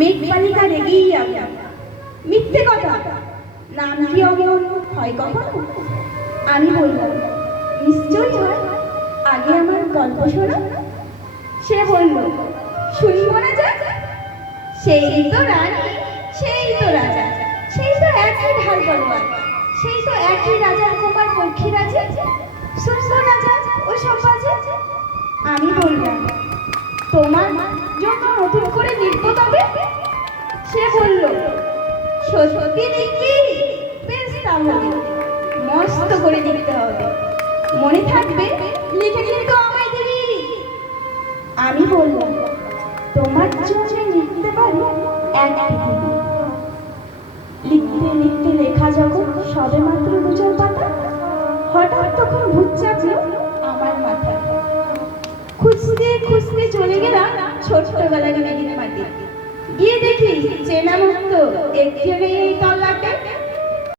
মেঘবালিকা রেগেই যাবে মিথ্যে কথা নাম কি অমন হয় কখনো? আমি বললাম নিশ্চয়ই হয়। আগে আমার গল্প শোনো। সে বলল, শুনব না যা, সেই তো রানী, সেই তো রাজা, সেই তো একই ঢাল তলোয়ার সেই তো একই রাজার কুমার পক্ষীরাজ শুনব না যা ও সব বাজে? আমি বললাম মনে থাকবে, লিখে কিন্তু আমায় দিবি। আমি বললাম তোমার জন্য লিখতে পারি এক লিখতে লিখতে লেখা যখন সবে মাত্র দুজন পাতা, হঠাৎ তখন ভূত চাপলো আমার মাথায়। খুঁজতে খুঁজতে চলে গেলাম ছোট্টবেলার মেঘের মাটি। গিয়ে দেখি চেনা নেই এই